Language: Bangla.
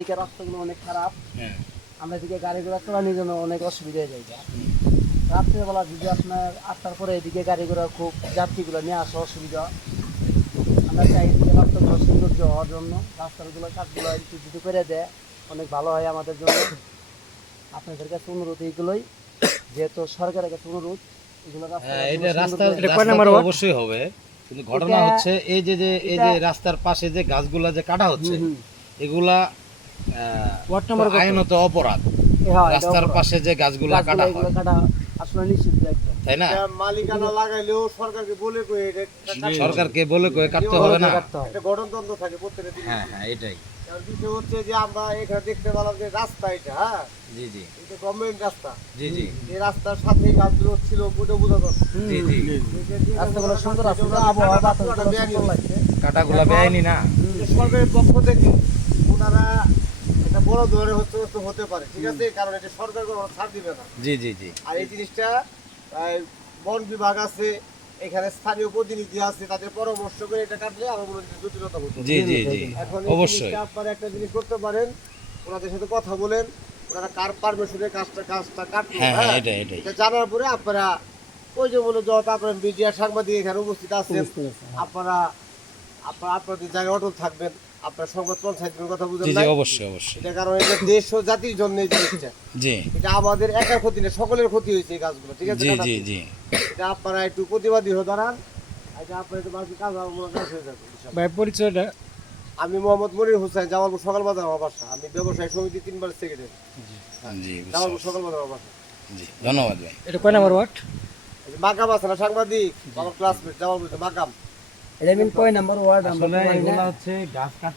এদিকে রাস্তাগুলো অনেক খারাপ। হ্যাঁ আমরা এদিকে গাড়ি ঘোড়া চালানোর জন্য অনেক অসুবিধা হয়ে যায়। রাত্রেবেলা যদি আপনার 8টার পরে এদিকে গাড়ি ঘোড়া খুব যাত্রীগুলো নিয়ে আসা অসুবিধা। আমরা চাই এদিকে রাস্তাগুলো সৌন্দর্য হওয়ার জন্য রাস্তাগুলো কাজগুলো একটু যদি করে দেয় অনেক ভালো হয় আমাদের জন্য। আপনাদের কাছে অনুরোধ এইগুলোই, যেহেতু সরকারের কাছে অনুরোধ এগুলো হ্যাঁ, এটা রাস্তা অবশ্যই হবে, কিন্তু ঘটনা এটা- হচ্ছে এই যে এই যে রাস্তার পাশে যে গাছগুলা যে কাটা হচ্ছে এগুলা আইনত অপরাধ। রাস্তার পাশে যে গাছগুলা কাটা হয় আসলে নিষিদ্ধ একদম। তাই না? মালিকানা লাগাইলেও সরকারকে বলে কই সরকারকে বলে কয়ে কাটতে হবে না। একটা গঠনতন্ত্র থাকে প্রত্যেকটা দিন। হ্যাঁ হ্যাঁ এটাই। আর বিষয় হচ্ছে যে আমরা এখানে দেখতে পেলাম যে রাস্তা এটা, হ্যাঁ জি জি এটা গভর্নমেন্ট রাস্তা, জি জি এই রাস্তার সাথে গাছগুলো ছিল ওটা বোঝা যাচ্ছে। জি জি রাস্তাগুলো সুন্দর আছে, আবহাওয়া বাতাসগুলো সুন্দর লাগছে। কাটাগুলা বেআইনি না। সরকারের পক্ষ থেকে ওনারা একটা বড় ধরনের হতে পারে, ঠিক আছে, কারণ এটা সরকার কোনো ছাড় দিবে না। জি জি জি আর এই জিনিসটা বন বিভাগ আছে, এখানে স্থানীয় প্রতিনিধি আছে, তাদের পরামর্শ করে এটা কাটলে আমার মনে হচ্ছে জটিলতা হতো। জি জি জি এখন এই অবশ্যই। জিনিসটা আপনারা একটা জিনিস করতে পারেন, ওনাদের সাথে কথা বলেন, ওনারা কার পারমিশনে কাজটা কাটলো, হ্যাঁ হ্যাঁ হ্যাঁ এটাই এটাই। এটা জানার পরে আপনারা ওই যে বলে যত আপনার মিডিয়া সাংবাদিক এখানে উপস্থিত আছেন, আপনারা আপনাদের জায়গায় অটল থাকবেন, আপনার সংবাদ পঞ্চায়েতের কথা বুঝেন জি জি না, অবশ্যই অবশ্যই। এটা কারণ এটা দেশ ও জাতির জন্য এই জিনিসটা, জি এটা আমাদের একার ক্ষতি না, সকলের ক্ষতি হয়েছে এই গাছগুলো, ঠিক আছে জি কাকা? জি জি এটা আপনারা একটু প্রতিবাদী হয়ে দাঁড়ান, এটা আপনার একটু বাকি কাজ আমার কাজ হয়ে যাবে ইনশাআল্লাহ। ভাই পরিচয়টা? আমি মোহাম্মদ মনির হোসেন, জামালপুর সকাল বাজার আমার বাসা, আমি ব্যবসায়ী সমিতি 3 বার সেক্রেটারি, জি জামালপুর সকাল বাজার আমার বাসা। জি ধন্যবাদ ভাই। এটা কয় নাম্বার ওয়ার্ড? এই যে মাকাম আছে না সাংবাদিক, আমার ক্লাসমেট জামালপুর মাকাম। এটা কয় নাম্বার ওয়ার্ড আমরা আসলে এগুলা হচ্ছে গাছ কাট